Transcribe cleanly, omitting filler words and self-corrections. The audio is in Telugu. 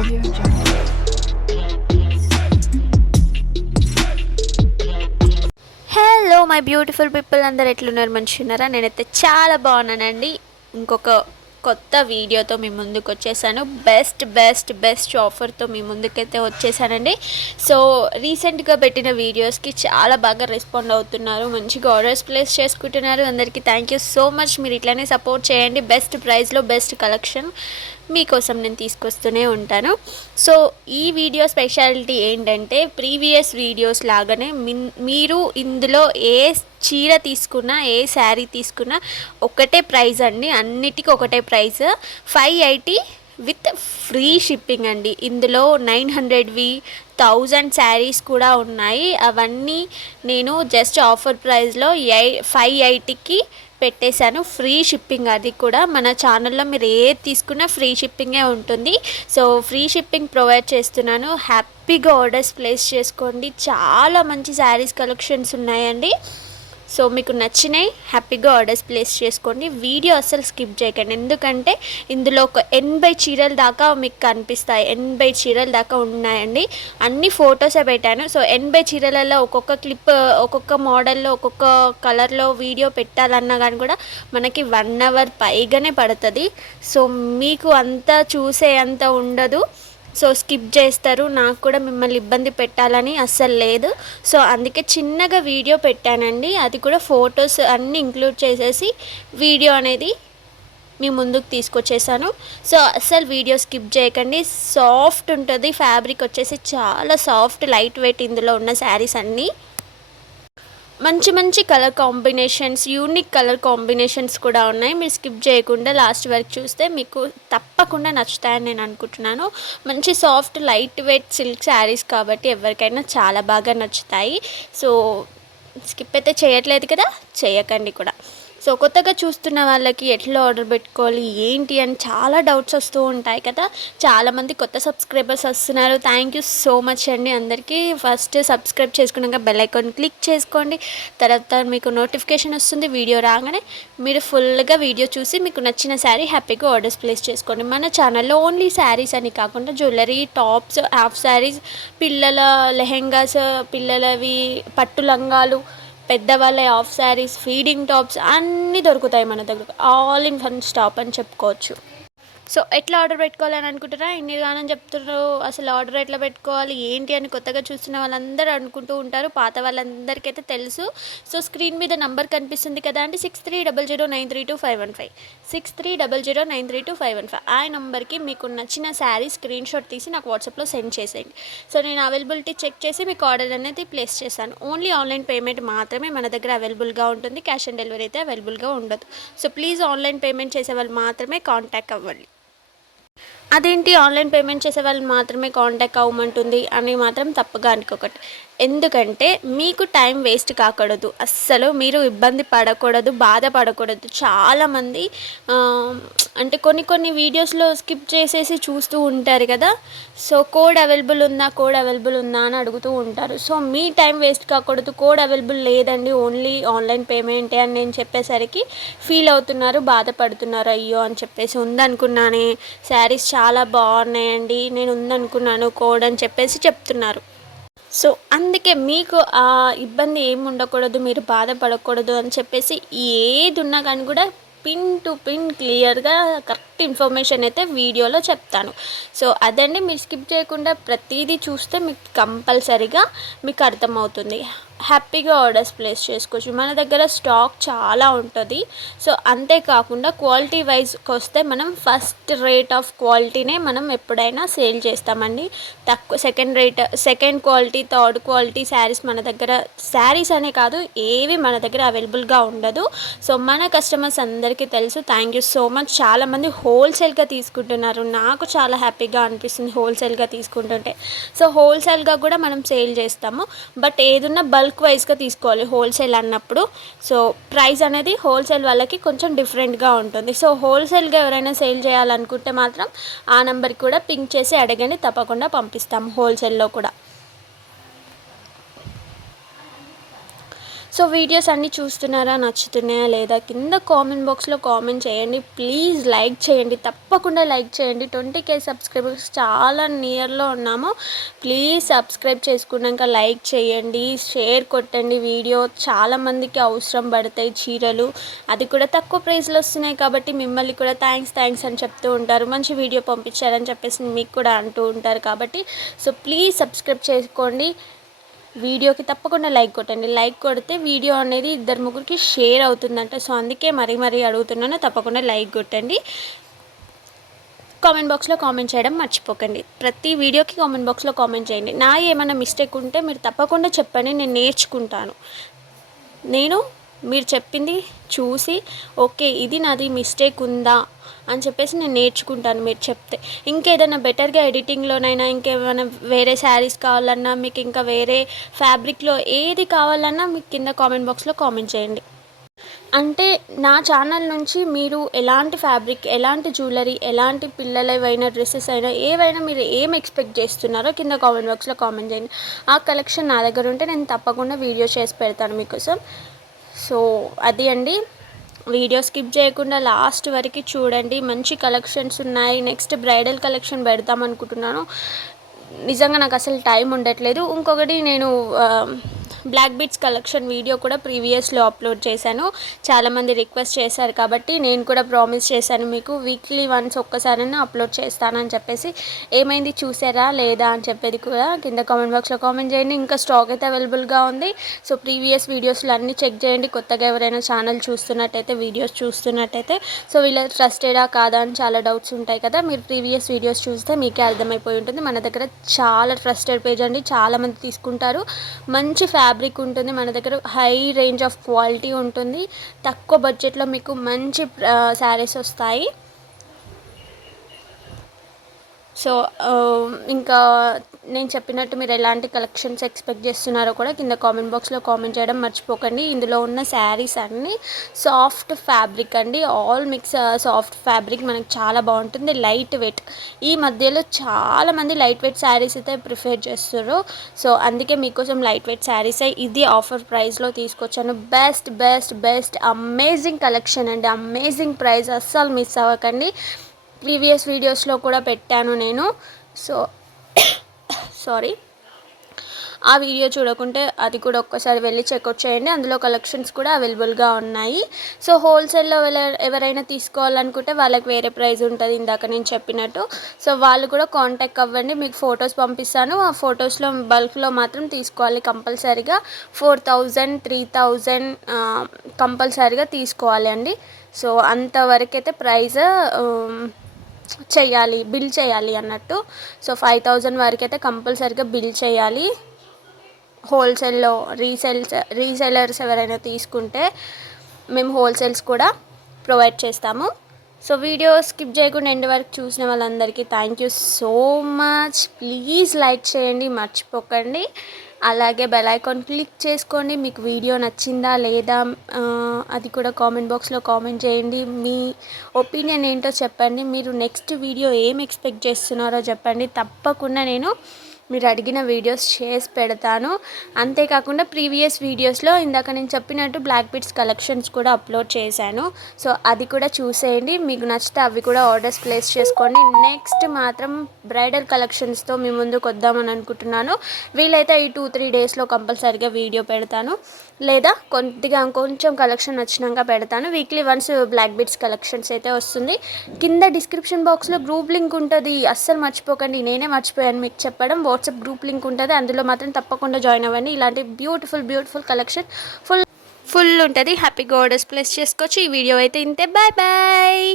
Audio Jungle. Hello my beautiful people, అందరు ఎట్లున్నారు? మంచిగా ఉన్నారా? నేనైతే చాలా బాగున్నానండి. ఇంకొక కొత్త వీడియోతో మీ ముందుకు వచ్చేసాను. బెస్ట్ బెస్ట్ బెస్ట్ ఆఫర్తో మీ ముందుకైతే వచ్చేసానండి. సో రీసెంట్గా పెట్టిన వీడియోస్కి చాలా బాగా రెస్పాండ్ అవుతున్నారు, మంచిగా ఆర్డర్స్ ప్లేస్ చేసుకుంటున్నారు. అందరికీ థ్యాంక్ యూ సో మచ్. మీరు ఇట్లానే సపోర్ట్ చేయండి. బెస్ట్ ప్రైస్లో బెస్ట్ కలెక్షన్ మీకోసం నేను తీసుకొస్తూనే ఉంటాను. సో ఈ వీడియో స్పెషాలిటీ ఏంటంటే, ప్రీవియస్ వీడియోస్ లాగానే మీరు ఇందులో ఏ చీర తీసుకున్నా, ఏ శారీ తీసుకున్నా ఒకటే ప్రైస్ అండి. అన్నిటికీ ఒకటే ప్రైస్, 580 విత్ ఫ్రీ షిప్పింగ్ అండి. ఇందులో 900వి 1000 శారీస్ కూడా ఉన్నాయి. అవన్నీ నేను జస్ట్ ఆఫర్ ప్రైస్లో 580కి పెట్టేశాను. ఫ్రీ షిప్పింగ్, అది కూడా మన ఛానల్లో మీరు ఏది తీసుకున్నా ఫ్రీ షిప్పింగే ఉంటుంది. సో ఫ్రీ షిప్పింగ్ ప్రొవైడ్ చేస్తున్నాను. హ్యాపీగా ఆర్డర్స్ ప్లేస్ చేసుకోండి. చాలా మంచి శారీస్ కలెక్షన్స్ ఉన్నాయండి. సో మీకు నచ్చినాయి హ్యాపీగా ఆర్డర్స్ ప్లేస్ చేసుకోండి. వీడియో అస్సలు స్కిప్ చేయకండి, ఎందుకంటే ఇందులో ఒక 80 చీరల దాకా మీకు కనిపిస్తాయి. 80 చీరల దాకా ఉన్నాయండి. అన్ని ఫొటోసే పెట్టాను. సో 80 చీరలలో ఒక్కొక్క క్లిప్, ఒక్కొక్క మోడల్లో, ఒక్కొక్క కలర్లో వీడియో పెట్టాలన్నా కానీ కూడా మనకి 1 అవర్ పైగానే పడుతుంది. సో మీకు అంతా చూసే అంత ఉండదు. సో స్కిప్ చేస్తారు. నాకు కూడా మిమ్మల్ని ఇబ్బంది పెట్టాలని అస్సలు లేదు. సో అందుకే చిన్నగా వీడియో పెట్టానండి. అది కూడా ఫొటోస్ అన్నీ ఇంక్లూడ్ చేసేసి వీడియో అనేది మీ ముందుకు తీసుకొచ్చేసాను. సో అస్సలు వీడియో స్కిప్ చేయకండి. సాఫ్ట్ ఉంటుంది. ఫ్యాబ్రిక్ వచ్చేసి చాలా సాఫ్ట్, లైట్ వెయిట్ ఇందులో ఉన్న శారీస్ అన్నీ. మంచి మంచి colour combinations, unique colour combinations కూడా ఉన్నాయి. మీరు స్కిప్ చేయకుండా లాస్ట్ వరకు చూస్తే మీకు తప్పకుండా నచ్చుతాయని నేను అనుకుంటున్నాను. మంచి soft light weight silk saris కాబట్టి ఎవరికైనా చాలా బాగా నచ్చుతాయి. సో స్కిప్ అయితే చేయట్లేదు కదా, చేయకండి కూడా. సో కొత్తగా చూస్తున్న వాళ్ళకి ఎట్లా ఆర్డర్ పెట్టుకోవాలి ఏంటి అని చాలా డౌట్స్ వస్తూ ఉంటాయి కదా. చాలామంది కొత్త సబ్స్క్రైబర్స్ వస్తున్నారు. థ్యాంక్ యూ సో మచ్ అండి అందరికీ. ఫస్ట్ సబ్స్క్రైబ్ చేసుకున్నాక బెల్ ఐకాన్ క్లిక్ చేసుకోండి. తర్వాత మీకు నోటిఫికేషన్ వస్తుంది వీడియో రాగానే. మీరు ఫుల్గా వీడియో చూసి మీకు నచ్చిన శారీ హ్యాపీగా ఆర్డర్స్ ప్లేస్ చేసుకోండి. మన ఛానల్లో ఓన్లీ శారీస్ అని కాకుండా జ్యువెలరీ, టాప్స్, హాఫ్ శారీస్, పిల్లల లెహెంగాస్, పిల్లలవి పట్టు లంగాలు, పెద్దవాళ్ళ హాఫ్ శారీస్, ఫీడింగ్ టాప్స్ అన్నీ దొరుకుతాయి మన దగ్గర. ఆల్ ఇన్ వన్ స్టాప్ అని చెప్పుకోవచ్చు. సో ఎట్లా ఆర్డర్ పెట్టుకోవాలని అనుకుంటారా? ఇన్ని గానం చెప్తున్నారు, అసలు ఆర్డర్ ఎట్లా పెట్టుకోవాలి ఏంటి అని కొత్తగా చూస్తున్న వాళ్ళందరూ అనుకుంటూ ఉంటారు. పాత వాళ్ళందరికైతే తెలుసు. సో స్క్రీన్ మీద నంబర్ కనిపిస్తుంది కదా అండి, 6300932515, 6300932515. ఆ నెంబర్కి మీకు నచ్చిన శారీ స్క్రీన్ షాట్ తీసి నాకు వాట్సాప్లో సెండ్ చేసేయండి. సో నేను అవైలబిలిటీ చెక్ చేసి మీకు ఆర్డర్ అనేది ప్లేస్ చేశాను. ఓన్లీ ఆన్లైన్ పేమెంట్ మాత్రమే మన దగ్గర అవైలబుల్గా ఉంటుంది. క్యాష్ ఆన్ డెలివరీ అయితే అవైలబుల్గా ఉండదు. సో ప్లీజ్ ఆన్లైన్ పేమెంట్ చేసే వాళ్ళు మాత్రమే కాంటాక్ట్ అవ్వండి. అదేంటి ఆన్లైన్ పేమెంట్ చేసే వాళ్ళు మాత్రమే కాంటాక్ట్ అవ్వమంటుంది అని మాత్రం తప్పుగా అనుకోకండి. ఎందుకంటే మీకు టైం వేస్ట్ కాకూడదు, అస్సలు మీరు ఇబ్బంది పడకూడదు, బాధపడకూడదు. చాలామంది అంటే కొన్ని వీడియోస్లో స్కిప్ చేసేసి చూస్తూ ఉంటారు కదా. సో కోడ్ అవైలబుల్ ఉందా, కోడ్ అవైలబుల్ ఉందా అని అడుగుతూ ఉంటారు. సో మీ టైం వేస్ట్ కాకూడదు. కోడ్ అవైలబుల్ లేదండి, ఓన్లీ ఆన్లైన్ పేమెంటే అని నేను చెప్పేసరికి ఫీల్ అవుతున్నారు, బాధపడుతున్నారు. అయ్యో అని చెప్పేసి ఉందనుకున్నానే, శారీస్ చాలా బాగున్నాయండి, నేను ఉందనుకున్నాను కోడ్ అని చెప్పేసి చెప్తున్నారు. సో అందుకే మీకు ఆ ఇబ్బంది ఏమి ఉండకూడదు, మీరు బాధపడకూడదు అని చెప్పేసి ఏది ఉన్నా కానీ కూడా పిన్ టు పిన్ క్లియర్గా కరెక్ట్ ఇన్ఫర్మేషన్ అయితే వీడియోలో చెప్తాను. సో అదండి, మీరు స్కిప్ చేయకుండా ప్రతిదీ చూస్తే మీకు కంపల్సరీగా మీకు అర్థమవుతుంది. హ్యాపీగా ఆర్డర్స్ ప్లేస్ చేసుకోవచ్చు. మన దగ్గర స్టాక్ చాలా ఉంటుంది. సో అంతేకాకుండా క్వాలిటీ వైజ్కి వస్తే మనం ఫస్ట్ రేట్ ఆఫ్ క్వాలిటీనే మనం ఎప్పుడైనా సేల్ చేస్తామండి. తక్కువ second quality, third quality saris మన దగ్గర, శారీస్ అనే కాదు ఏవి మన దగ్గర అవైలబుల్గా ఉండదు. సో మన కస్టమర్స్ అందరికీ తెలుసు. Thank you so much. చాలామంది హోల్సేల్గా తీసుకుంటున్నారు. నాకు చాలా హ్యాపీగా అనిపిస్తుంది హోల్సేల్గా తీసుకుంటుంటే. సో హోల్సేల్గా కూడా మనం సేల్ చేస్తాము. బట్ ఏదున్నా బల్క్ వైజ్గా తీసుకోవాలి హోల్సేల్ అన్నప్పుడు. సో ప్రైస్ అనేది హోల్సేల్ వాళ్ళకి కొంచెం డిఫరెంట్గా ఉంటుంది. సో హోల్సేల్గా ఎవరైనా సేల్ చేయాలనుకుంటే మాత్రం ఆ నెంబర్కి కూడా పింక్ చేసి అడగండి, తప్పకుండా పంపిస్తాము హోల్సేల్లో కూడా. సో సో వీడియోస్ అన్నీ చూస్తున్నారా, నచ్చుతున్నాయా లేదా కింద కామెంట్ బాక్స్లో కామెంట్ చేయండి. ప్లీజ్ లైక్ చేయండి, తప్పకుండా లైక్ చేయండి. 20K సబ్స్క్రైబర్స్ చాలా నియర్లో ఉన్నాము. ప్లీజ్ సబ్స్క్రైబ్ చేసుకున్నాక లైక్ చేయండి, షేర్ కొట్టండి. వీడియో చాలామందికి అవసరం పడతాయి చీరలు, అది కూడా తక్కువ ప్రైస్లో వస్తున్నాయి కాబట్టి మిమ్మల్ని కూడా థ్యాంక్స్ అని చెప్తూ ఉంటారు. మంచి వీడియో పంపించారని చెప్పేసి మీకు కూడా అంటూ ఉంటారు కాబట్టి సో ప్లీజ్ సబ్స్క్రైబ్ చేసుకోండి. వీడియోకి తప్పకుండా లైక్ కొట్టండి. లైక్ కొడితే వీడియో అనేది 2-3కి షేర్ అవుతుందంట. సో అందుకే మరీ అడుగుతున్నాను, తప్పకుండా లైక్ కొట్టండి. కామెంట్ బాక్స్లో కామెంట్ చేయడం మర్చిపోకండి. ప్రతి వీడియోకి కామెంట్ బాక్స్లో కామెంట్ చేయండి. నా ఏమైనా మిస్టేక్ ఉంటే మీరు తప్పకుండా చెప్పండి, నేను నేర్చుకుంటాను. మీరు చెప్పింది చూసి ఓకే ఇది నాది మిస్టేక్ ఉందా అని చెప్పేసి నేను నేర్చుకుంటాను. మీరు చెప్తే ఇంకేదైనా బెటర్గా ఎడిటింగ్లోనైనా ఇంకేమైనా వేరే శారీస్ కావాలన్నా, మీకు ఇంకా వేరే ఫ్యాబ్రిక్లో ఏది కావాలన్నా మీకు కింద కామెంట్ బాక్స్లో కామెంట్ చేయండి. అంటే నా ఛానల్ నుంచి మీరు ఎలాంటి ఫ్యాబ్రిక్, ఎలాంటి జ్యువెలరీ, ఎలాంటి పిల్లలవైనా డ్రెస్సెస్ అయినా ఏవైనా మీరు ఏం ఎక్స్పెక్ట్ చేస్తున్నారో కింద కామెంట్ బాక్స్లో కామెంట్ చేయండి. ఆ కలెక్షన్ నా దగ్గర ఉంటే నేను తప్పకుండా వీడియో చేసి పెడతాను మీకోసం. సో అది అండి, వీడియో స్కిప్ చేయకుండా లాస్ట్ వరకు చూడండి. మంచి కలెక్షన్స్ ఉన్నాయి. నెక్స్ట్ బ్రైడల్ కలెక్షన్ పెడతాం అనుకుంటున్నాను. నిజంగా నాకు అసలు టైం ఉండట్లేదు. ఇంకొకటి నేను బ్లాక్ బీడ్స్ కలెక్షన్ వీడియో కూడా ప్రీవియస్లో అప్లోడ్ చేశాను. చాలామంది రిక్వెస్ట్ చేశారు కాబట్టి నేను కూడా ప్రామిస్ చేశాను మీకు వీక్లీ వన్స్ ఒక్కసారైనా అప్లోడ్ చేస్తానని చెప్పేసి. ఏమైంది చూసారా లేదా అని చెప్పేది కూడా కింద కామెంట్ బాక్స్లో కామెంట్ చేయండి. ఇంకా స్టాక్ అయితే అవైలబుల్గా ఉంది. సో ప్రీవియస్ వీడియోస్లో అన్నీ చెక్ చేయండి. కొత్తగా ఎవరైనా ఛానల్ చూస్తున్నట్టయితే, వీడియోస్ చూస్తున్నట్టయితే సో వీళ్ళ ట్రస్టెడా కాదా అని చాలా డౌట్స్ ఉంటాయి కదా. మీరు ప్రీవియస్ వీడియోస్ చూస్తే మీకే అర్థమైపోయి ఉంటుంది. మన దగ్గర చాలా ట్రస్టెడ్ పేజ్ అండి, చాలామంది తీసుకుంటారు. మంచి ఫ్యాబ్రిక్ ఉంటుంది మన దగ్గర, హై రేంజ్ ఆఫ్ క్వాలిటీ ఉంటుంది. తక్కువ బడ్జెట్లో మీకు మంచి శారీస్ వస్తాయి. సో ఇంకా నేను చెప్పినట్టు మీరు ఎలాంటి కలెక్షన్స్ ఎక్స్పెక్ట్ చేస్తున్నారో కూడా కింద కామెంట్ బాక్స్లో కామెంట్ చేయడం మర్చిపోకండి. ఇందులో ఉన్న శారీస్ అన్నీ సాఫ్ట్ ఫ్యాబ్రిక్ అండి, ఆల్ మిక్స్ సాఫ్ట్ ఫ్యాబ్రిక్, మనకు చాలా బాగుంటుంది. లైట్ వెయిట్, ఈ మధ్యలో చాలామంది లైట్ వెయిట్ శారీస్ అయితే ప్రిఫర్ చేస్తారు. సో అందుకే మీకోసం లైట్ వెయిట్ శారీసే ఇది ఆఫర్ ప్రైస్లో తీసుకొచ్చాను. బెస్ట్ అమేజింగ్ కలెక్షన్ అండి, అమేజింగ్ ప్రైస్, అస్సలు మిస్ అవ్వకండి. ప్రీవియస్ వీడియోస్లో కూడా పెట్టాను నేను. సో సారీ, ఆ వీడియో చూడకుంటే అది కూడా ఒక్కసారి వెళ్ళి చెక్అవుట్ చేయండి. అందులో కలెక్షన్స్ కూడా అవైలబుల్గా ఉన్నాయి. సో హోల్సేల్లో ఎవరైనా తీసుకోవాలనుకుంటే వాళ్ళకి వేరే ప్రైస్ ఉంటుంది ఇందాక నేను చెప్పినట్టు. సో వాళ్ళు కూడా కాంటాక్ట్ అవ్వండి, మీకు ఫొటోస్ పంపిస్తాను. ఆ ఫొటోస్లో బల్క్లో మాత్రం తీసుకోవాలి కంపల్సరీగా. 4000 3000 కంపల్సరీగా తీసుకోవాలి అండి. సో అంతవరకైతే ప్రైస్ బిల్ చేయాలి అన్నట్టు. సో 5000 వరకు అయితే కంపల్సరీగా బిల్ చేయాలి. హోల్సేల్లో రీసెలర్స్ ఎవరైనా తీసుకుంటే మేము హోల్సేల్స్ కూడా ప్రొవైడ్ చేస్తాము. సో వీడియో స్కిప్ చేయకుండా ఎండ్ వరకు చూసిన వాళ్ళందరికీ thank you so much. Please like చేయండి మర్చిపోకండి. అలాగే బెల్ ఐకాన్ క్లిక్ చేసుకోండి. మీకు వీడియో నచ్చిందా లేదా అది కూడా కామెంట్ బాక్స్లో కామెంట్ చేయండి. మీ ఒపీనియన్ ఏంటో చెప్పండి. మీరు నెక్స్ట్ వీడియో ఏం ఎక్స్పెక్ట్ చేస్తున్నారో చెప్పండి. తప్పకుండా నేను మీరు అడిగిన వీడియోస్ చేసి పెడతాను. అంతేకాకుండా ప్రీవియస్ వీడియోస్లో ఇందాక నేను చెప్పినట్టు బ్లాక్ బీడ్స్ కలెక్షన్స్ కూడా అప్లోడ్ చేశాను. సో అది కూడా చూసేయండి. మీకు నచ్చితే అవి కూడా ఆర్డర్స్ ప్లేస్ చేసుకోండి. నెక్స్ట్ మాత్రం బ్రైడల్ కలెక్షన్స్తో మీ ముందుకు వద్దామని అనుకుంటున్నాను. వీలైతే ఈ 2-3 డేస్లో కంపల్సరీగా వీడియో పెడతాను, లేదా కొంచెం కలెక్షన్ వచ్చినాక పెడతాను. Weekly once black beads collections అయితే వస్తుంది. కింద డిస్క్రిప్షన్ బాక్స్లో గ్రూప్ లింక్ ఉంటుంది, అస్సలు మర్చిపోకండి. నేనే మర్చిపోయాను మీకు చెప్పడం. వాట్సాప్ గ్రూప్ లింక్ ఉంటుంది, అందులో మాత్రం తప్పకుండా జాయిన్ అవ్వండి. ఇలాంటి బ్యూటిఫుల్ కలెక్షన్ ఫుల్ ఉంటుంది. హ్యాపీగా ఆర్డర్స్ ప్లేస్ చేసుకోవచ్చు. ఈ వీడియో అయితే ఇంతే. బాయ్